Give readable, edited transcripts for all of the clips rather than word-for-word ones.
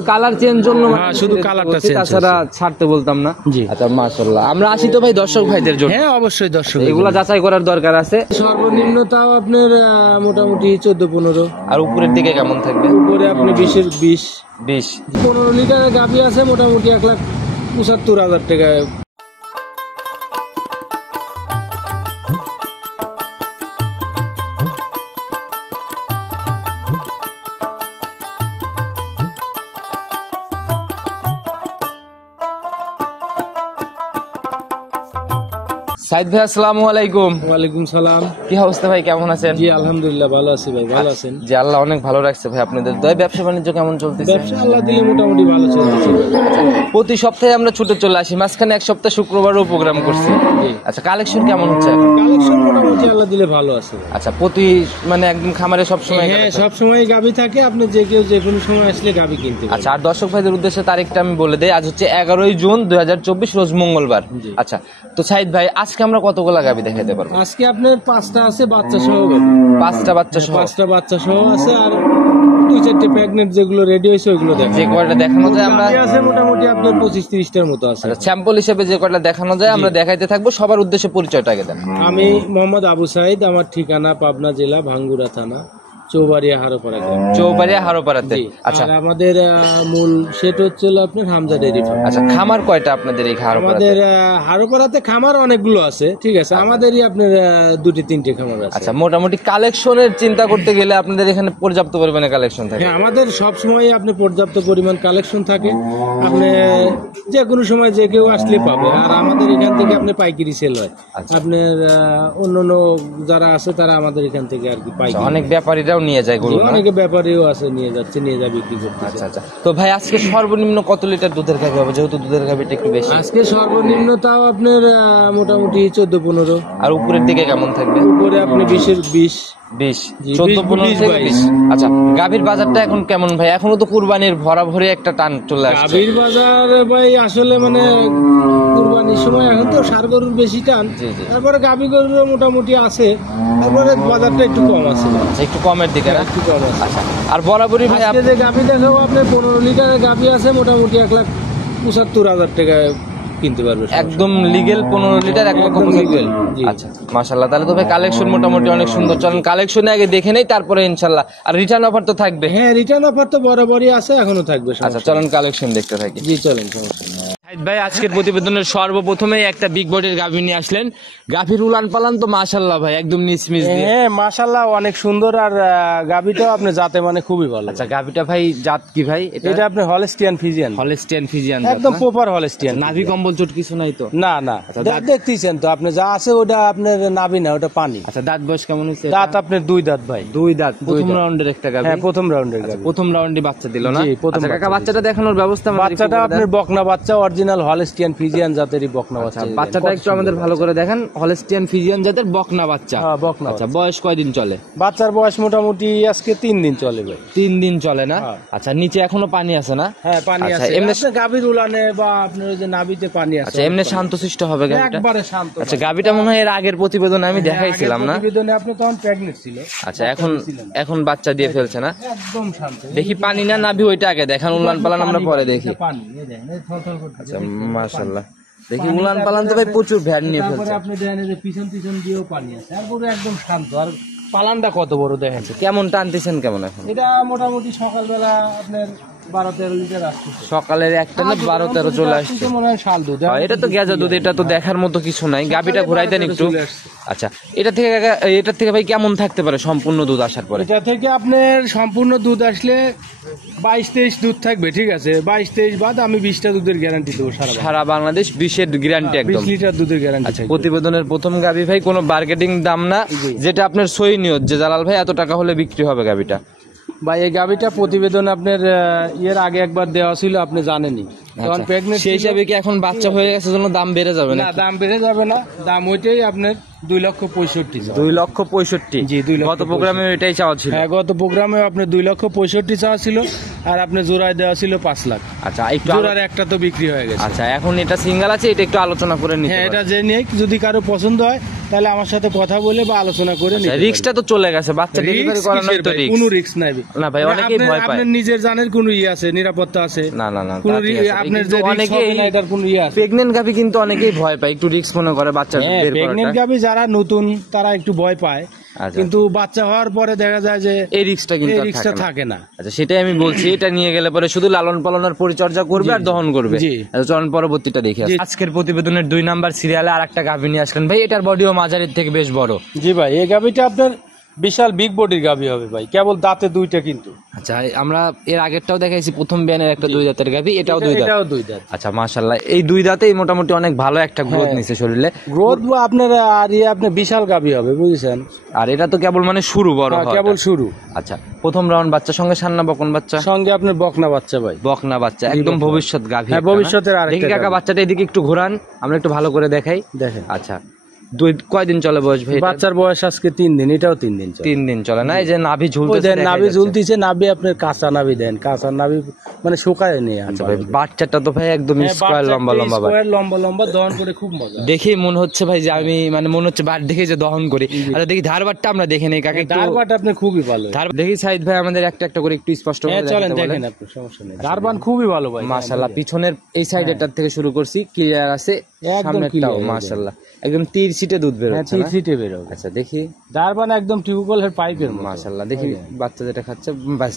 একটু colour change জন্য, হ্যাঁ শুধু কালারটা চেঞ্জ, তাছাড়া ছাড়তে বলতাম না। জি আচ্ছা মাশাআল্লাহ, আমরা আসি তো ভাই দর্শক ভাইদের জন্য। হ্যাঁ অবশ্যই দর্শক, এগুলা যাচাই করার দরকার আছে। সর্বনিম্ন তাও আপনার মোটামুটি 14-15। আর উপরের দিকে কেমন থাকবে? উপরে আপনি 20-এর 20। 15 লিটারের গাভী আছে মোটামুটি 1,75,000 টাকায়। সাইদ ভাই আসসালামু আলাইকুম। ওয়ালাইকুম সালাম। কি অবস্থা ভাই, কেমন আছেন? জি আলহামদুলিল্লাহ ভালো আছি ভাই, ভালো আছেন? জি আল্লাহ অনেক ভালো রাখছে ভাই আপনাদের দয়। ব্যবসা বাণিজ্য কেমন চলতেছে? ব্যবসা আল্লাহ দিলে মোটামুটি ভালো চলতেছে। প্রতি সপ্তাহে আমরা ছুটে চলে আসি, মাঝখানে এক সপ্তাহ শুক্রবারও প্রোগ্রাম করছি। আচ্ছা কালেকশন কেমন হচ্ছে? কালেকশন মোটামুটি আল্লাহ দিলে ভালো আছে। আচ্ছা প্রতি মানে একদম খামারে সবসময়? হ্যাঁ সবসময় গাভী থাকে, আপনি যে কেউ যে কোনো সময় আসলে গাভী কিনতে পারেন। আচ্ছা আর দর্শক ভাইদের উদ্দেশ্যে তারিখটা আমি বলে দেই, আজ হচ্ছে 11ই জুন 2024 রোজ মঙ্গলবার। আচ্ছা তো সাইদ ভাই আজকে আমরা কতগুলা গাভী দেখাতে পারবো? আজকে আপনার 5টা আছে বাচ্চা সহ। 5টা বাচ্চা সহ? 5টা বাচ্চা সহ আছে, আর 2-4টে প্রেগনেন্ট যেগুলো রেডি হয়েছে ওইগুলো দেখেন। যে কয়টা দেখানো যায় আমরা আছে মোটামুটি আপনার 25-30টার মতো আছে। স্যাম্পল হিসেবে যে কয়টা দেখানো যায় আমরা দেখাইতে থাকবো। সবার উদ্দেশ্যে পরিচয়টা আগে দেন। আমি মোহাম্মদ আবু সাইদ, আমার ঠিকানা পাবনা জেলা ভাঙ্গুড়া থানা চৌবাড়িয়া হারোপাড়া গ্রাম। চৌবাড়িয়া হারোপাড়াতে? আচ্ছা আর আমাদের মূল সেট হচ্ছে আপনার হামজা ডেইরি ফার্ম। আচ্ছা খামার কয়টা আপনাদের এই হারোপাড়াতে? আমাদের হারোপাড়াতে খামার অনেকগুলো আছে, ঠিক আছে। আমাদেরই আপনার 2-3টে খামার আছে। আচ্ছা মোটামুটি কালেকশনের চিন্তা করতে গেলে আপনাদের এখানে পর্যাপ্ত পরিমাণে কালেকশন থাকে? হ্যাঁ আমাদের সব সময় আপনি পর্যাপ্ত পরিমাণ কালেকশন থাকে, আপনি যে কোনো সময় যে কেউ আসলে পাবে। আর আমাদের এখান থেকে আপনি পাইকারি সেল হয়। আপনার অন্যান্য যারা আছে তারা আমাদের এখান থেকে আর কি পাইকারি। অনেক ব্যাপারীরাও নিয়ে যায় গরু? অনেকে ব্যাপারীও আছে, নিয়ে যাচ্ছে, নিয়ে যা বিক্রি করতে। আচ্ছা আচ্ছা তো ভাই আজকে সর্বনিম্ন কত লিটার দুধের গাভী হবে, যেহেতু দুধের গাভীটা একটু বেশি? আজকে সর্বনিম্ন তাও আপনার মোটামুটি 14-15। আর উপরের দিকে কেমন থাকবে? উপরে আপনি 20-এর 20। 14-15। আচ্ছা গাভীর বাজারটা এখন কেমন ভাই? এখনো তো কুরবানির ভরাভরি একটা টান চলে আসছে। গাভীর বাজার ভাই আসলে মানে কুরবানির সময় এখন তো ষাঁড় গরুর বেশি টান, তারপরে গাভী গরুর মোটামুটি আছে, তারপরে বাজারটা একটু কম আছে। একটু কমের দিকে না? একটু কম আছে। আচ্ছা আর বরাবরই ভাই যে গাভী দেখাবো আপনার 15 লিটারের গাভী আছে মোটামুটি 1,75,000 টাকায় কিনতে পারবে, একদম লিগেল 15 লিটার 1,75,000। আচ্ছা মাশাআল্লাহ, তাহলে তো ভাই কালেকশন মোটামুটি অনেক সুন্দর। চলেন কালেকশনে আগে দেখে নেই, তারপরে ইনশাআল্লাহ। আর রিটার্ন অফার তো থাকবে? হ্যাঁ রিটার্ন অফার তো বরাবরই আছে, এখনো থাকবে। আচ্ছা চলেন কালেকশন দেখতে থাকি। জি চলেন, সমস্যা নেই। ভাই আজকের প্রতিবেদনের সর্বপ্রথমেই একটা বিগ বডির গাভী নিয়ে আসলেন। গাভীর উলান পালান তো মাশাআল্লাহ ভাই একদম নিচমিচ দিয়ে। হ্যাঁ মাশাআল্লাহ অনেক সুন্দর, আর গাভীটাও আপনি জাতে মানে খুবই ভালো। আচ্ছা গাভীটা ভাই জাত কি ভাই? এটা আপনি হলস্টিয়ান ফিজিয়ান। হলস্টিয়ান ফিজিয়ান একদম প্রপার হলস্টিয়ান। নাভি কম্বল চোট কিছু নাই তো? না না, দেখতেছেন তো আপনি, যা আছে ওটা আপনার নাভি না, ওটা পানি। আচ্ছা দাঁত বয়স কেমন হয়েছে? দাঁত আপনার 2 দাঁত ভাই। 2 দাঁত। প্রথম রাউন্ডের একটা গাভী? হ্যাঁ প্রথম রাউন্ডের গাভী। প্রথম রাউন্ডে বাচ্চা দিল না? জি প্রথম। আচ্ছা কাকা বাচ্চাটা দেখানোর ব্যবস্থা? বাচ্চাটা আপনার বকনা বাচ্চা, অরিজিনাল হলস্টিয়ান ফিজিয়ান জাতেরই বকনা বাচ্চা। বাচ্চাটা একটু আমাদের ভালো করে দেখান। হলস্টিয়ান ফিজিয়ান জাতের বকনা বাচ্চা? হ্যাঁ বকনা। আচ্ছা বয়স কয়দিন চলে? বাচ্চার বয়স মোটামুটি আজকে 3 দিন চলে ভাই। 3 দিন চলে না? আচ্ছা নিচে এখনো পানি আছে না? হ্যাঁ পানি আছে। এমনি গাভীর উলানে বা আপনার ওই যে নাভিতে পানি আছে। আচ্ছা এমনি শান্তশিষ্ট হবে গাভীটা? একবারে শান্ত। আচ্ছা গাভীটা মনে হয় এর আগের প্রতিবেদনে আমি দেখাইছিলাম না? প্রতিবেদনে আপনি তখন প্রেগন্যান্ট ছিল। আচ্ছা এখন বাচ্চা দিয়ে ফেলছে না? একদম শান্ত। দেখি পানি না নাভি ওইটা আগে দেখান, উলান পালান আমরা পরে দেখি। পানি এই দেখেন, এই থলথল করছে। আচ্ছা মাশাআল্লাহ, দেখি উলান পালান তো ভাই প্রচুর ভ্যাট নিয়ে ফেলছে। তারপরে আপনি দেখেন যে পিছন দিয়েও পানি আছে, তারপরে একদম শান্ত। আর পালানটা কত বড় দেখেন। কেমন টানতেছেন কেমন এখন? এটা মোটামুটি সকালবেলা আপনার 12-13 লিটার আসছে। সকালের একটা না 12-13 চলে আসছে মনে হয় শাল দুধ। এটা তো গেজা দুধ, এটা তো দেখার মতো কিছু নাই। গাভীটা ঘুরাই দেন একটু। আচ্ছা এটা থেকে ভাই কেমন থাকতে পারে সম্পূর্ণ দুধ আসার পরে? এটা থেকে আপনার সম্পূর্ণ দুধ আসলে 22-23 দুধ থাকবে, ঠিক আছে। 22-23 বাদ আমি 20টা দুধের গ্যারান্টি দেবো সারা বাংলাদেশ। 20-এর গ্যারান্টি একদম, 20 লিটার দুধের গ্যারান্টি। আচ্ছা প্রতিবেদনের প্রথম গাভী ভাই, কোনো বার্গেটিং দাম না, যেটা আপনার সই নিয়ত যে জালাল ভাই এত টাকা হলে বিক্রি হবে গাভীটা। ভাই এই গাভীটা প্রতিবেদন আপনার এর আগে একবার দেওয়া ছিল, আপনি জানেনই। তখন প্রেগন্যান্ট সেই হিসাবে কি এখন বাচ্চা হয়ে গেছে জন্য দাম বেড়ে যাবে না? দাম বেড়ে যাবে না, দাম ওইটাই আপনার 2,65,000। 2,65,000? জি 2 লক্ষ। গত প্রোগ্রামে এটাই চাওয়া ছিল? হ্যাঁ গত প্রোগ্রামে আপনার 2,65,000 চাওয়া ছিল, আর আপনার জোড়ায় দেওয়া ছিল 5 লাখ। আচ্ছা একটু জোড়ার একটা তো বিক্রি হয়ে গেছে। আচ্ছা এখন এটা সিঙ্গেল আছে, এটা একটু আলোচনা করে নিতে। হ্যাঁ এটা যে নিয়ে যদি কারো পছন্দ হয় তাহলে আমার সাথে কথা বলে বা আলোচনা করে নিতে পারেন। রিক্সটা তো চলে গেছে, বাচ্চা ডেলিভারি করানোর তো রিক্স। কোনো রিস্ক নাই না ভাই, অনেকেই ভয় পায়। আপনার নিজের জানের কোনো আছে, নিরাপত্তা আছে? না না না, কোনো তা ঠিক আছে। আপনার কিন্তু যে রিস্ক অনেকেই হবে না এটার কোনো আছে? প্রেগন্যান্ট গাভী কিন্তু অনেকেই ভয় পায়, একটু রিস্ক মনে করে বাচ্চা বের প্রেগন্যান্ট করাটা। গাভী যারা নতুন তারা একটু ভয় পায়, আচ্ছা, কিন্তু বাচ্চা হওয়ার পরে দেখা যায় যে এই রিস্কটা কিন্তু এই আর রিস্কটা থাকে না। থাকে না। আচ্ছা, সেটাই আমি বলছি, এটা নিয়ে গেলে পরে শুধু লালন পালনের পরিচর্যা করবে আর দহন করবে। জি। আচ্ছা, চলুন পরবর্তীটা দেখি। জি। আজকের প্রতিবেদনের 2 নাম্বার সিরিয়ালে আরেকটা গাভী নিয়ে আসলেন ভাই, এটার বডিও মাঝারির থেকে বেশ বড়। জি ভাই, এই গাভীটা আপনার বিশাল বিগ বডির গাভী হবে ভাই, কেবল দাঁতে দুইটা কিন্তু। আচ্ছা, আমরা এর আগেরটাও দেখাইছি, প্রথম বিয়ানের একটা 2 দাঁতের গাভী, এটাও 2 দাঁত। এটাও দুই দাঁত। আচ্ছা, মাশাআল্লাহ, এই 2 দাঁতেই মোটামুটি অনেক ভালো একটা গ্রোথ হ্যাঁ। নিছে শরীরে। গ্রোথ আপনার আর আপনার বিশাল গাভী হবে, বুঝেছেন? আর এটা তো কেবল মানে শুরু, বড় হ্যাঁ, হওয়াটা। কেবল শুরু। আচ্ছা, প্রথম রাউন্ড বাচ্চা সঙ্গে সান্না বকন বাচ্চা, সঙ্গে আপনার বকনা বাচ্চা ভাই। বকনা বাচ্চা, একদম বকনা। ভবিষ্যৎ গাভী। হ্যাঁ, একটা না? ভবিষ্যতের আরেকটা দেখি কাকা গাভী। বাচ্চাটা এদিকে একটু ঘোরান, আমরা একটু ভালো করে দেখাই। দেখেন আচ্ছা, কয়দিন চলে বয়স ভাই? বাচ্চার বয়স আজকে 3 দিন, এটাও 3 দিন চলে। 3 দিন চলে না? এই যে নাভি ওই ঝুলতেছে, দেন দেখাই নাভি যাচ্ছে। ঝুলতিছে, নাভি আপনার কাঁচা নাভি দেন, কাঁচা নাভি মানে শুকায় নেই। আচ্ছা ভাই, বাচ্চাটা তো ভাই একদম স্কোয়ার, লম্বা লম্বা ভাই। স্কোয়ার লম্বা লম্বা, দহন করে খুব মজা। দেখেই মনে হচ্ছে ভাই যে আমি মানে মনে হচ্ছে বার দেখে যে দহন করি। আচ্ছা, দেখি ধারবারটা আমরা দেখে নেই কাকে একটু। ধারবাট আপনি খুবই ভালো। দেখি সাইদ ভাই আমাদের একটা একটা করে একটু স্পষ্ট করে হ্যাঁ, চলেন দেখাতে বলেন। দেখেন, আপনি সমস্যা নেই। ধারবান খুবই ভালো ভাই। মাশাআল্লাহ, পিছনের এই সাইডেরটার থেকে শুরু করছি, ক্লিয়ার আছে। একদম সামনেরটাও clear, মাশাআল্লাহ একদম তীর সিটে দুধ বের হ্যাঁ, হচ্ছে না? সিটে বের হবে। আচ্ছা, দেখি। ধারবান একদম টিউবওয়েলের পাইপের মতো। মাশাআল্লাহ, দেখি বাচ্চা যেটা খাচ্ছে, বাস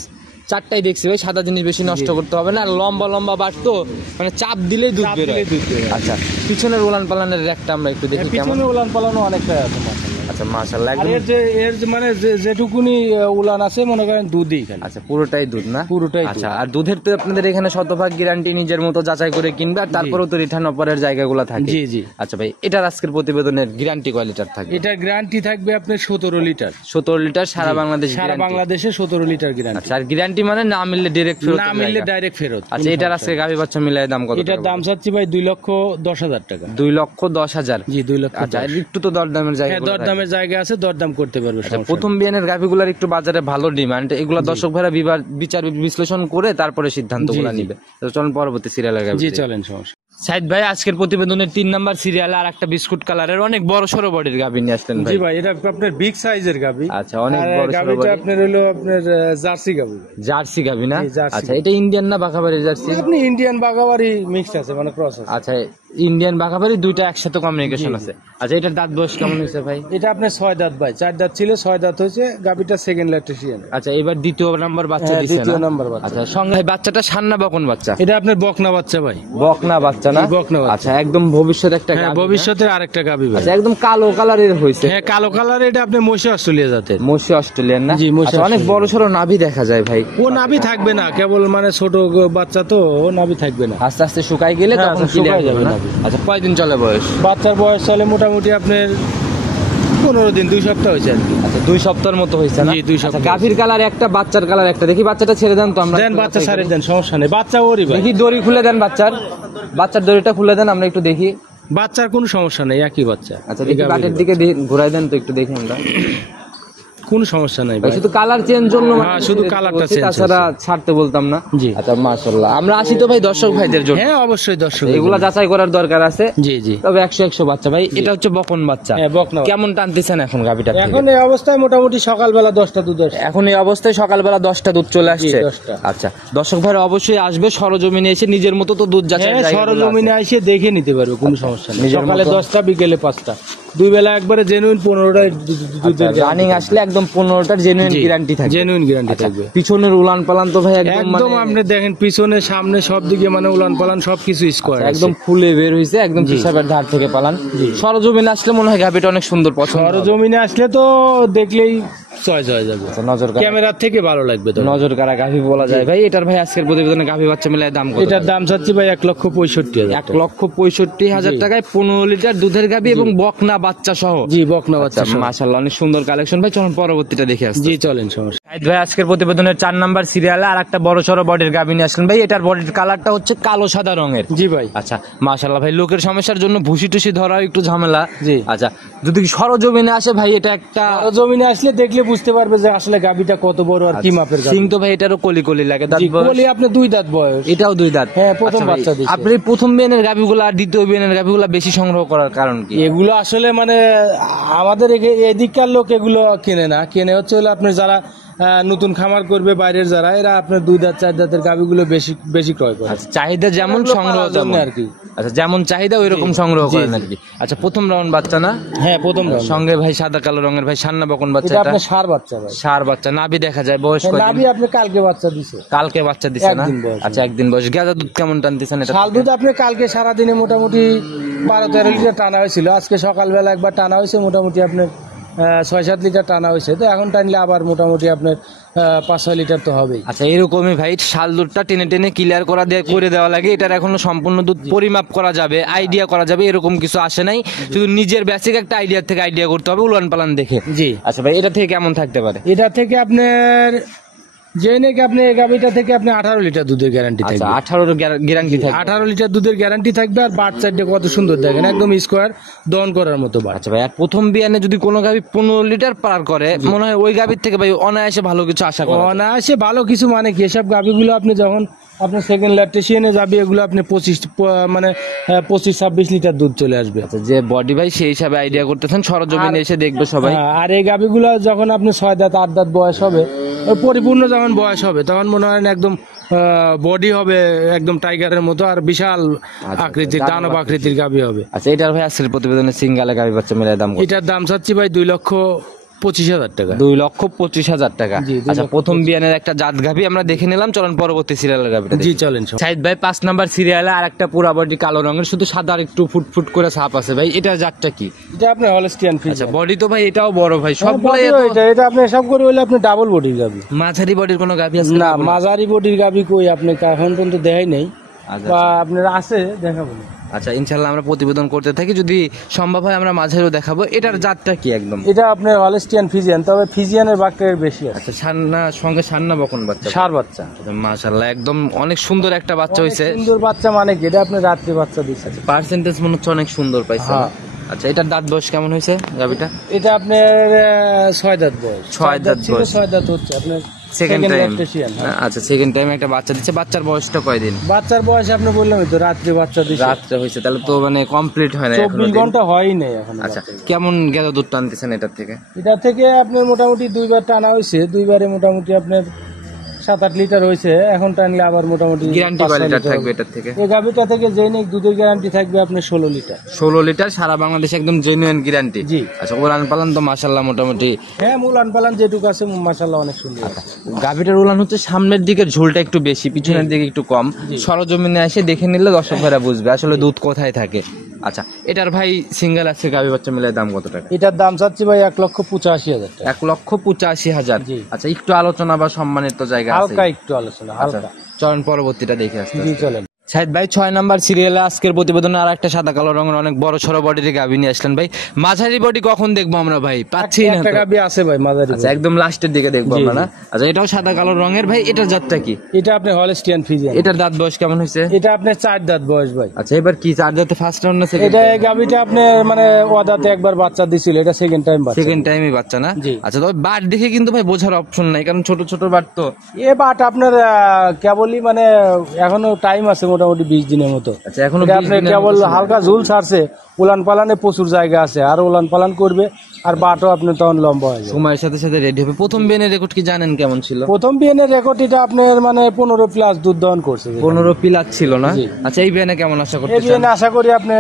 4টাই দেখছি ভাই, সাদা জিনিস বেশি নষ্ট করতে হবে না, আর লম্বা লম্বা বাট তো মানে চাপ দিলেই দুধ চাপ বের হয়। দিলেই দুধ বের হয়। আচ্ছা, পিছনের উলান পালানের র্যাকটা আমরা একটু দেখি কেমন। পিছনে উলান পালানো অনেকটাই আছে মাশাআল্লাহ। আচ্ছা, মাশাআল্লাহ আর একদম। এর যে মানে যেটুকুনি উলান আছে মনে করেন দুধই এখানে। আচ্ছা, পুরোটাই দুধ না? পুরোটাই দুধ। আচ্ছা, আর দুধের তো আপনাদের এখানে শতভাগ গ্যারান্টি, নিজের মতো যাচাই করে কিনবে, আর তারপরেও তো রিটার্ন অফারের জায়গাগুলো থাকে। জি জি। আচ্ছা ভাই, এটার আজকের প্রতিবেদনের গ্যারান্টি কয় লিটার থাকবে? এটা গ্যারান্টি থাকবে আপনার 17 লিটার। 17 লিটার সারা বাংলাদেশ সারা guarantee? বাংলাদেশে 17 লিটার গ্যারান্টি। আচ্ছা, আর গ্যারান্টি মানে না মিললে ডাইরেক্ট ফেরত? না মিললে ডাইরেক্ট ফেরত। আচ্ছা, এটার আজকে গাভী বাচ্চা মিলাই দাম কত? এটার দাম চাচ্ছি ভাই 2,10,000 টাকা। 2,10,000। জি, 2 লক্ষ। আচ্ছা, আর একটু তো দরদামের জায়গা। হ্যাঁ, দরদামের জায়গা আছে, দরদাম করতে পারবে। আচ্ছা, সমস্যা প্রথম বিয়ানের গাভীগুলোর একটু বাজারে ভালো ডিমান্ড, এগুলা দর্শক ভাইরা বিচার বিশ্লেষণ করে তারপরে সিদ্ধান্তগুলো জি, জি। নিবে। তো চলুন পরবর্তী সিরিয়ালের গাভী জি, দেখি। চলেন, সমস্যা। সাইদ ভাই, আজকের প্রতিবেদনের 3 নাম্বার সিরিয়ালে আর একটা বিস্কুট কালারের অনেক বড় সড়ো বডির গাভী নিয়ে আসলেন ভাই। জি ভাই, এটা আপনার বিগ সাইজের গাবি। আচ্ছা, অনেক বড় সড়ো গাবিটা বডি। আপনার হলো আপনার জার্সি গাবি। জার্সি গাভী না? জি, জার্সি আচ্ছা, এটা ইন্ডিয়ান না বাঘাবাড়ির জার্সি? আপনি ইন্ডিয়ান বাগাবাড়ি মিক্স আছে, মানে ক্রস আছে। আচ্ছা, ইন্ডিয়ান বাঘাবাড়ি দুইটা একসাথে কমিউনিকেশন আছে। আচ্ছা, এটার দাঁত বয়স কেমন হয়েছে ভাই? এটা আপনার 6 দাঁত ভাই, 4 দাঁত ছিল, 6 দাঁত হয়েছে। গাবিটা সেকেন্ড ল্যাকটেশন। আচ্ছা, এবার দ্বিতীয় নাম্বার বাচ্চা হ্যাঁ, দিছে না? দ্বিতীয় নাম্বার বাচ্চা। আচ্ছা, সঙ্গে বাচ্চাটা সান্না বকন বাচ্চা? এটা আপনার বকনা বাচ্চা ভাই। বকনা বাচ্চা না? জি, বকনা বাচ্চা। আচ্ছা, একদম ভবিষ্যৎ একটা হ্যাঁ, গাভী না? ভবিষ্যতের আরেকটা গাবি ভাই। আচ্ছা, একদম কালো কালারের হয়েছে। হ্যাঁ, কালো কালার। এটা আপনি মশি অস্ট্রেলিয়া জাতের। মসি অস্ট্রেলিয়ান না? জি, মসি আচ্ছা, অনেক বড় সড়ো নাভি দেখা যায় ভাই। ও নাভি থাকবে না, কেবল মানে ছোট বাচ্চা তো, ও নাভি থাকবে না। আস্তে আস্তে শুকাই গেলে হ্যাঁ, তখন আচ্ছা, ক্লিয়ার শুকায় যাবে যাবে না? নাভি। আচ্ছা, কয়দিন চলে বয়স? বাচ্চার বয়স চলে মোটামুটি আপনার 15 দিন, 2 সপ্তাহ হয়েছে আর কি। আচ্ছা, 2 সপ্তাহের মতো হয়েছে না? জি, 2 সপ্তাহ। আচ্ছা, গাভীর কালার একটা, বাচ্চার কালার একটা। দেখি বাচ্চাটা ছেড়ে দেন তো আমরা দেন একটু বাচ্চা যাচাই ছাড়ে করি। দেন, সমস্যা নেই। বাচ্চা ওরই ভাই। দেখি দড়ি খুলে দেন বাচ্চার দড়িটা খুলে দেন, আমরা একটু দেখি। বাচ্চার কোনো সমস্যা নেই, একই বাচ্চা। আচ্ছা, দেখি বাটের দিকে ঘুরাই দেন তো একটু দেখি আমরা। কোনো সমস্যা নাই ভাই, ভাই। শুধু কালার চেঞ্জ জন্য মানে হ্যাঁ, শুধু কালারটা বলছি, চেঞ্জ তাছাড়া ছাড়তে বলতাম না। জি। আচ্ছা, মাশাআল্লাহ, আমরা আসি তো ভাই দর্শক ভাইদের জন্য। হ্যাঁ, অবশ্যই দর্শক। এগুলা যাচাই করার দরকার আছে। জি জি। তবে 100 বাচ্চা ভাই, এটা হচ্ছে বকন বাচ্চা। হ্যাঁ, বকনা বাচ্চা। কেমন টানতেছেন এখন গাভীটা? এখন এই অবস্থায় মোটামুটি সকালবেলা 10টা দুধ আসে। এখন এই অবস্থায় সকালবেলা 10টা দুধ চলে আসছে। 10টা। আচ্ছা, দর্শক ভাইরা অবশ্যই আসবে, সরজমিনে এসে নিজের মতো তো দুধ যাচাই হ্যাঁ, সরজমিনে এসে দেখে নিতে পারবে, কোনো সমস্যা নেই। নিজের সকালে মতো। 10টা, বিকেলে 5টা, 2 বেলা একবারে জেনুইন 15টায় দুধের রানিং আসলে একদম 15টার জেনুইন গ্যারান্টি থাকবে। জেনুইন গ্যারান্টি আচ্ছা, থাকবে। পিছনের উলান পালান তো ভাই একদম একদম মানে আপনি দেখেন পিছনে সামনে সব দিকে মানে উলান পালান সবকিছু স্কোয়ার একদম ফুলে বের হইছে, একদম পিসাবের ধার থেকে পালান। সরজমিনে আসলে মনে হয় গাভীটা অনেক সুন্দর পছন্দ হবে। সরজমিনে আসলে তো দেখলেই চয়েস হয়ে যাবে, আচ্ছা, নজর কাড়া- ক্যামেরার থেকে ভালো লাগবে তো। নজর কারা গাভী বলা যায় ভাই। এটার ভাই আজকের প্রতিবেদনে গাভী বাচ্চা মিলাই দাম কত? এটার দাম চাচ্ছি ভাই 1,65,000 1,65,000 টাকায় 15 লিটার দুধের গাভী এবং বকনা বাচ্চা সহ। জি, বকনা বাচ্চা আচ্ছা, মাশাআল্লাহ, অনেক সুন্দর কালেকশন ভাই। চলুন পরবর্তীটা দেখে আসছি। জি, চলেন, সমস্যা। ভাই আজকের প্রতিবেদনের 4 নাম্বার সিরিয়ালে আর একটা বড় সড়ো বডির গাভী নিয়ে আসলেন ভাই। এটার বডির কালারটা হচ্ছে কালো সাদা রঙের। জি ভাই। আচ্ছা মাশাআল্লাহ ভাই, লোকের সমস্যার জন্য ভুসি টুসি ধরা একটু ঝামেলা। জি। আচ্ছা যদি সরজমিনে আসে ভাই, এটা একটা জমিনে আসলে দেখলে বুঝতে পারবে যে আসলে গাভীটা কত বড় আর কি মাপের গাভী। সিং তো ভাই এটারও কলি কলি লাগে। দাঁত জি, বয়স? বলি আপনি 2 দাঁত বয়স। এটাও 2 দাঁত। হ্যাঁ, প্রথম আচ্ছা ভাই, বাচ্চা দিছে। আপনি প্রথম বিয়ানের গাভীগুলো আর দ্বিতীয় বিয়ানের গাভীগুলো বেশি সংগ্রহ করার কারণ কি? এগুলো আসলে মানে আমাদের এদিককার লোক এগুলো কেনে না, কেনে হচ্ছে হলো আপনার যারা নতুন খামার করবে বাইরের যারা, এরা আপনার 2 দাঁত 4 দাঁতের গাভীগুলো বেশি বেশি ক্রয় করে। আচ্ছা চাহিদা যেমন এগুলো সংগ্রহ পালার জন্য তেমন আর কি। আচ্ছা যেমন চাহিদা ওই রকম সংগ্রহ জি, করেন জি। আর কি। আচ্ছা প্রথম রাউন্ড বাচ্চা না? হ্যাঁ, প্রথম round। সঙ্গে ভাই সাদা কালো রঙের ভাই সান্না বকন বাচ্চা। এটা এটা আপনার ষাঁড় বাচ্চা ভাই। ষাঁড় বাচ্চা, নাভি দেখা যায়। বয়স হ্যাঁ, কয়দিন? নাভি আপনি কালকে বাচ্চা দিছে। কালকে বাচ্চা দিছে না? একদিন বয়স। আচ্ছা একদিন বয়স। গাঁদা দুধ কেমন টানতেছেন এটা? শাল দুধ আপনি কালকে সারাদিনে মোটামুটি 12-13 লিটার টানা হয়েছিল। আজকে সকালবেলা একবার টানা হয়েছে, মোটামুটি আপনার 6-7 লিটার টানা হয়েছে। তো এখন টানলে আবার মোটামুটি আপনার 5-6 লিটার তো হবেই। আচ্ছা এরকমই ভাই, শাল দুধটা টেনে টেনে ক্লিয়ার করে দেওয়া লাগে। এটার এখনো সম্পূর্ণ দুধ পরিমাপ করা যাবে, আইডিয়া করা যাবে, এরকম কিছু আসে নাই। শুধু নিজের বেসিক একটা আইডিয়া থেকে আইডিয়া করতে হবে, উলান পালান দেখে। জি। আচ্ছা ভাই এটা থেকে কেমন থাকতে পারে? এটা থেকে আপনার যে নাকি আপনি এই গাভীটা থেকে আপনি 18 লিটার দুধের গ্যারান্টি আচ্ছা থাকবে। 18 গ্যারান্টি থাকে। 18 লিটার দুধের গ্যারান্টি থাকবে। আর বাট সাইডে কত সুন্দর দেখেন, একদম স্কোয়ার দহন করার মতো বাট। আচ্ছা ভাই, আর প্রথম বিয়ানে যদি কোনো গাভী 15 লিটার পার করে, মনে হয় ওই গাভীর থেকে ভাই অনায়াসে ভালো কিছু আশা করা যায়। অনায়াসে ভালো কিছু মানে কি, এসব গাভীগুলো আপনি যখন আপনার সেকেন্ড ল্যাকটেশনে যাবে, এগুলো আপনি 25-26 লিটার দুধ চলে আসবে। আচ্ছা যে বডি ভাই সেই হিসাবে আইডিয়া করতেছেন, সরজমিনে এসে দেখবে সবাই। হ্যাঁ, আর এই গাভীগুলো যখন আপনি 6 দাঁত 8 দাঁত বয়স হবে, ওই পরিপূর্ণ যখন বয়স হবে, তখন মনে হয় একদম বডি হবে একদম টাইগারের মতো, আর বিশাল আকৃতির দানব আকৃতির গাভী হবে। আচ্ছা এটার ভাই আজকের প্রতিবেদনে সিঙ্গালে গাভী বাচ্চা মিলাই দাম কত? এটার দাম চাচ্ছি ভাই 2,25,000 টাকা। 2,25,000 টাকা। জি, 2,25,000 আচ্ছা প্রথম বিয়ানের একটা জাত গাভী আমরা দেখে নিলাম, চলুন পরবর্তী সিরিয়ালের গাভীটা জি দেখি। চলেন। সাইদ ভাই 5 নাম্বার সিরিয়ালে আর একটা পুরা বডি কালো রঙের, শুধু সাদা আর একটু ফুটফুট করে ছাপ আছে ভাই। এটা জাতটা কি? এটা আপনার হলস্টিয়ান ফ্রিজ। আচ্ছা বডি তো ভাই এটাও বড় ভাই, সবগুলাই এটা আপনি সব করে হলে আপনি ডাবল বডির গাভী। মাঝারি বডির কোনো গাভী আছে না, মাঝারি বডির গাভী কই আপনি এখন পর্যন্ত দেখাই নেই, আচ্ছা, বা আপনার আছে দেখাবো না। আচ্ছা ইনশাল্লাহ আমরা প্রতিবেদন করতে থাকি, যদি সম্ভব হয় আমরা মাঝারিও দেখাবো। এটার জাতটা কি একদম? এটা আপনার হলস্টিয়ান ফিজিয়ান, তবে ফিজিয়ানের বাঘটা এর বেশি আছে। আচ্ছা সান্না সঙ্গে সান্না বকন বাচ্চা। ষাঁড় বাচ্চা। মাশাআল্লাহ একদম অনেক সুন্দর একটা বাচ্চা অনেক হয়েছে। সুন্দর বাচ্চা মানে কি, এটা আপনি রাত্রে বাচ্চা দিচ্ছে। পার্সেন্টেজ মনে হচ্ছে অনেক সুন্দর পাইছে। হ্যাঁ। আচ্ছা এটার দাঁত বয়স কেমন হয়েছে গাভীটা? এটা আপনার 6 দাঁত বয়স। 6 দাঁত ছিল, বয়স। 6 দাঁত হচ্ছে আপনার সেকেন্ড টাইম। lactation, হ্যাঁ। আচ্ছা সেকেন্ড টাইম একটা বাচ্চা দিচ্ছে। বাচ্চার বয়সটা কয়দিন? বাচ্চার বয়স আপনি বললামই তো, রাত্রে বাচ্চা দিচ্ছে। রাত্রে হয়েছে, তাহলে তো মানে কমপ্লিট হয় না এখনো 24 দিন। ঘন্টা হয়ই নাই এখন। আচ্ছা কেমন গেদা দুধ টানতেছেন এটার থেকে? এটা থেকে আপনার মোটামুটি 2বার টানা হয়েছে, 2বারে মোটামুটি আপনার 7-8 লিটার হয়েছে। এখন টানলে আবার মোটামুটি গ্যারান্টি 5-6 লিটার লিটার থাকবে হবে। এটার থেকে? এই গাভীটা থেকে যে নেই দুধের গ্যারান্টি থাকবে আপনার 16 লিটার। 16 লিটার সারা বাংলাদেশে একদম জেনুইন গ্যারান্টি। জি। আচ্ছা উলান পালান তো মাশাআল্লাহ মোটামুটি। হ্যাঁ, মূলান পালান যেটুকু আছে মাশাআল্লাহ অনেক সুন্দর আছে। গাভীটার উলান হচ্ছে সামনের দিকের ঝোলটা একটু বেশি, পিছনের দিকে একটু কম। সরজমিনে এসে দেখে নিলে দর্শক ভাইরা বুঝবে আসলে দুধ কোথায় থাকে। আচ্ছা এটার ভাই সিঙ্গেল আছে গাভী বাচ্চা মিলে দাম কত টাকা? এটার দাম চাচ্ছি ভাই 1,85,000 টাকা। 1,85,000। জি। আচ্ছা একটু আলোচনা বা সম্মানিত জায়গা আছে? হালকা একটু আলোচনা, আচ্ছা হালকা। চরণ পরবর্তীটা দেখে আসতে জি চলেন। শাহিদ ভাই 6 নাম্বার সিরিয়ালে আজকের প্রতিবেদনে আর একটা সাদা কালো রঙের অনেক বড় সড়ো বডির গাভী নিয়ে আসলেন ভাই। মাঝারি বডি কখন দেখবো আমরা ভাই? পাচ্ছি না একটা তো। গাভী আছে ভাই মাঝারি। আচ্ছা একদম লাস্টের দিকে দেখবো জি, আমরা না? আচ্ছা এটাও সাদা কালো রঙের ভাই। এটার জাতটা কি? এটা আপনার হলস্টিয়ান ফিজিয়ান। এটার দাঁত বয়স কেমন হয়েছে? এটা আপনার 4 দাঁত বয়স ভাই। আচ্ছা এবার কি 4 দাঁতে ফার্স্ট রাউন্ড না সেকেন্ড? এটা এই গাভীটা আপনার মানে ওদাতে একবার বাচ্চা দিছিল, এটা সেকেন্ড টাইম বাচ্চা। সেকেন্ড টাইমে বাচ্চা না? জি। আচ্ছা তবে বাট দেখে কিন্তু ভাই বোঝার অপশন নাই, কারণ ছোট ছোট বাট তো। এ বাট আপনার কেবলই মানে এখনো টাইম আছে মোটামুটি 20 দিনের মতো। আচ্ছা এখনো এটা 20 আপনার দিনের কেবল মতো সময়। হালকা ঝুল ছাড়ছে, উলান পালানে প্রচুর জায়গা আছে, আর উলান পালান করবে, আর বাটও আপনার তখন লম্বা হয়ে যাবে। সময়ের সাথে সাথে রেডি হবে। প্রথম বেনের রেকর্ড কি জানেন কেমন ছিল? প্রথম বিএনের রেকর্ড এটা আপনার মানে 15 প্লাস দুধ দহন করছে। 15 পিলার ছিল না? জি। আচ্ছা এই বেনে কেমন আশা এই করতেছেন? বিএনে আশা করি আপনি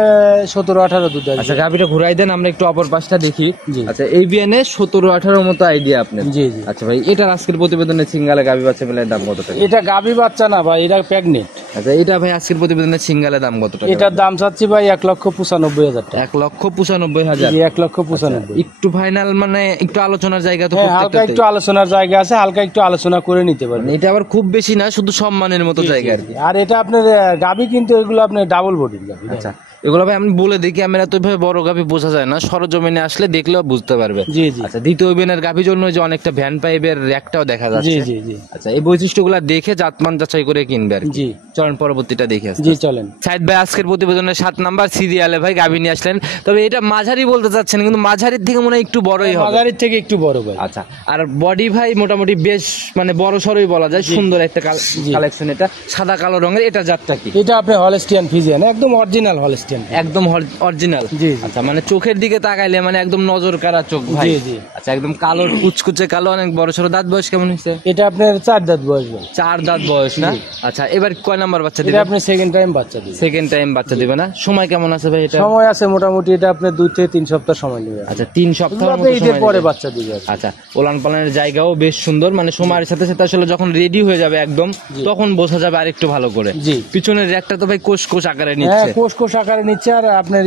17-18 দুধ আসবে। আচ্ছা গাভীটা ঘুরাই দেন, আমরা একটু অপর পাশটা দেখি। জি। আচ্ছা এই বিয়ানে 17-18 মতো আইডিয়া আপনার? জি জি। আচ্ছা ভাই এটার আজকের প্রতিবেদনে সিঙ্গালে গাভী বাচ্চা মিলে দাম কত টাকা? এটা গাভী বাচ্চা না ভাই, এটা প্রেগনেন্ট। আচ্ছা এটা ভাই আজকের প্রতিবেদনে সিঙ্গালে দাম কত টাকা? এটার দাম চাচ্ছি ভাই 1,95,000 টাকা। 1,95,000। জি, 1,95,000। একটু ফাইনাল মানে একটু আলোচনার জায়গা তো হ্যাঁ, হালকা প্রত্যেকটাতেই। একটু আলোচনার জায়গা আছে, হালকা একটু আলোচনা করে নিতে পারবেন। মানে এটা আবার খুব বেশি না, শুধু সম্মানের মতো জায়গা আর কি। আর এটা আপনার গাভী কিন্তু এগুলো আপনার ডাবল বডির গাভী। আচ্ছা এগুলো ভাই আমি বলে দিই, ক্যামেরা তো ভাবে বড় গাভি বোঝা যায় না, সরজমিনে আসলে দেখলেও বুঝতে পারবে। জি জি আচ্ছা, দ্বিতীয় বিনের গাভির জন্য যে অনেকটা ভ্যান পাইপের র্যাকটাও দেখা জি যাচ্ছে। জি জি আচ্ছা, এই বৈশিষ্ট্যগুলো দেখে জাতমান যাচাই করে কিনবে আর কি। জি চলন পরবর্তীটা দেখে আসছি। জি চলেন। সাইদ ভাই আজকের প্রতিবেদনের 7 নাম্বার সিরিয়ালে ভাই গাভি নিয়ে আসলেন, তবে এটা মাঝারি বলতে চাচ্ছেন, কিন্তু মাঝারির থেকে মনে হয় একটু বড়ই হবে। মাঝারির থেকে একটু বড় ভাই। আচ্ছা, আর বডি ভাই মোটামুটি বেশ মানে বড় সরই বলা যায়, সুন্দর একটা কালেকশন। এটা সাদা কালো রঙের, এটা জাতটা কি? এটা আপনি হলস্টিয়ান ফিজিয়ান, একদম অরিজিনাল হলস্টিয়ান। একদম অরিজিনাল। জি জি আচ্ছা, মানে চোখের দিকে তাকাইলে মানে একদম নজর কাড়া চোখ ভাই। জি জি। আচ্ছা, একদম কালো কুচকুচে কালো, অনেক বড় সরো। দাঁত বয়স কেমন হয়েছে? এটা আপনার 4 দাঁত বয়স ভাই। 4 দাঁত বয়স না? আচ্ছা, এবার কয় নাম্বার বাচ্চা এটা দিবে? আপনি সেকেন্ড টাইম বাচ্চা দিবেন। সেকেন্ড টাইম বাচ্চা দিবে না? সময় কেমন আছে ভাই এটা? সময় আছে মোটামুটি, এটা আপনি 2 থেকে 3 সপ্তাহ সময় নেবে। আচ্ছা, 3 সপ্তাহ আপনি ঈদের পরে বাচ্চা দিবেন। আচ্ছা, ওলান পালানের জায়গাও বেশ সুন্দর, মানে সময়ের সাথে সাথে আসলে যখন রেডি হয়ে যাবে একদম, তখন বোঝা যাবে আরেকটু ভালো করে। জি। পিছনের র্যাকটা তো ভাই কোষ কোষ আকারে হ্যাঁ, নিচ্ছে। কোষ আকারে নিচ্ছে। আর আপনার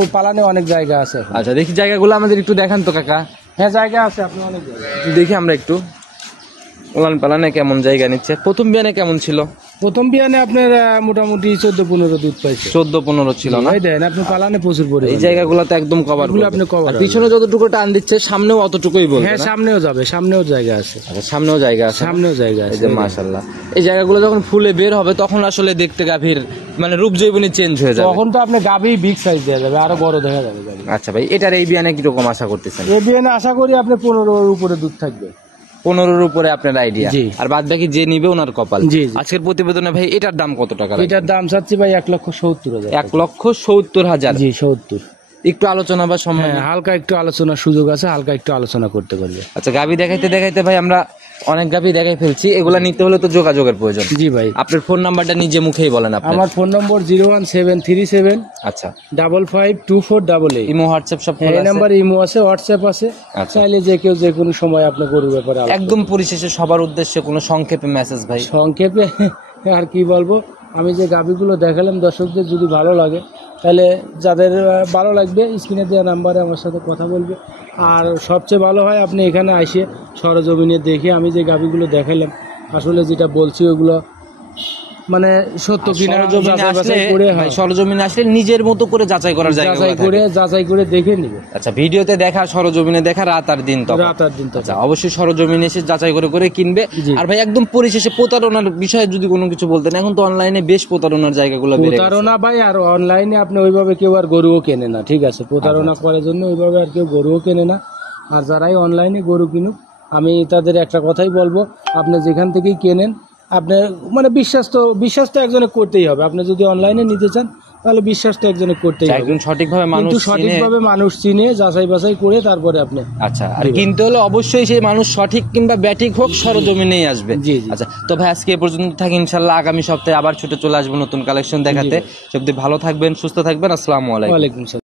ওই পালানে অনেক জায়গা আছে এখন। আচ্ছা, দেখি জায়গাগুলো আমাদের একটু দেখান তো কাকা। হ্যাঁ, জায়গা আছে আপনি অনেক জায়গা। দেখি আমরা একটু ওলান পালানে কেমন জায়গা নিচ্ছে। প্রথম বিয়ানে কেমন ছিল? প্রথম বিয়ানে আপনার মোটামুটি 14-15 দুধ পাইছে। 14-15 ছিল না? এই দেন আপনি পালানে প্রচুর এই পরিমাণে। জায়গাগুলো তো একদম কভার এগুলো আপনি cover পিছনে যতটুকু টান দিচ্ছে সামনেও অতটুকুই বলবে হ্যাঁ, না? সামনেও যাবে, সামনেও জায়গা আছে। আচ্ছা, সামনেও জায়গা আছে। সামনেও জায়গা এই আছে। যে মাশাআল্লাহ, এই জায়গাগুলো যখন ফুলে বের হবে তখন আসলে দেখতে গাভীর মানে রূপ জৈবনী চেঞ্জ হয়ে যাবে। তখন তো আপনি গাভী বিগ সাইজ দেওয়া যাবে, আরো বড় দেখা যাবে গাভী। আচ্ছা ভাই, এটার এই বিয়ানে কিরকম আশা করতেছেন? এই বিয়ানে আশা করি আপনি 15-এর উপরে দুধ থাকবে। 15-র উপরে আপনার আইডিয়া। জি। আর বাদ বাকি যে নিবে ওনার কপাল। জি জি। আজকের প্রতিবেদনে ভাই এটার দাম কত টাকা? এটার দাম চাচ্ছি ভাই 1,70,000। 1,70,000। জি 70। একটু আলোচনা বা সম্মান। হ্যাঁ, হালকা একটু আলোচনার সুযোগ আছে, হালকা একটু আলোচনা করতে পারবে। আচ্ছা, গাভী দেখাইতে দেখাইতে ভাই আমরা অনেক গাভী দেখাই ফেলছি, এগুলা নিতে হলে তো যোগাযোগের প্রয়োজন। জি ভাই। আপনার ফোন নাম্বারটা নিজে মুখেই বলেন আপনি। আমার ফোন নম্বর 01737 আচ্ছা, 552488। ইমো হোয়াটসঅ্যাপ সব এই নাম্বারে ইমো আছে, হোয়াটসঅ্যাপ আছে। আচ্ছা। চাইলে যে কেউ যে কোনো সময় আপনি গরুর ব্যাপারে একদম পরিশেষে সবার উদ্দেশ্যে কোনো সংক্ষেপে মেসেজ ভাই। সংক্ষেপে আর কি বলবো, আমি যে গাভীগুলো দেখালাম দর্শকদের যদি ভালো লাগে, তাহলে যাদের ভালো লাগবে স্ক্রিনে দেওয়া নাম্বারে আমার সাথে কথা বলবে। আর সবচেয়ে ভালো হয় আপনি এখানে এসে সরজমিনে দেখে আমি যে গাভীগুলো দেখালাম আসলে যেটা বলছি ওগুলো মানে সত্য কিনা যাচাই বাছাই করে, সরজমিনে আসলে নিজের মতো করে যাচাই করার জায়গা যাচাই করে দেখে নিবে। আচ্ছা, ভিডিওতে দেখা সরজমিনে দেখা রাত আর দিন তফাৎ। রাত আর দিন তফাৎ। আচ্ছা, অবশ্যই সরজমিনে এসে যাচাই করে করে কিনবে। জি। আর ভাই একদম পরিশেষে প্রতারণার বিষয়ে যদি কোনো কিছু বলতেন, এখন তো অনলাইনে বেশ প্রতারণার জায়গাগুলো বেড়ে গেছে। প্রতারণা ভাই, আর অনলাইনে আপনি ওইভাবে কেউ আর গরুও কেনে না, ঠিক আছে? প্রতারণা করার জন্য ওইভাবে আর কেউ গরুও কেনে না। আর যারাই অনলাইনে গরু কিনুক, আমি তাদের একটা কথাই বলবো, আপনি যেখান থেকেই কেনেন আপনি মানে বিশ্বাস তো একজনে করতেই হবে। আপনি যদি অনলাইনে নিতে চান তাহলে বিশ্বাস তো একজনে করতেই হবে। একজন সঠিকভাবে মানুষ কিন্তু সঠিকভাবে মানুষ চিনে যাচাই বাছাই করে তারপরে আপনি। আচ্ছা, আর কিনতে হলে অবশ্যই সেই মানুষ সঠিক কিংবা ব্যাঠিক হোক, সরজমিনেই আসবে। জি জি। আচ্ছা, তো ভাই আজকে এ পর্যন্ত থাকি, ইনশাআল্লাহ আগামী সপ্তাহে আবার ছুটে চলে আসবো নতুন কালেকশন দেখাতে। সব ভালো থাকবেন, সুস্থ থাকবেন। আসসালামু আলাইকুম। ওয়ালাইকুম আসসালাম।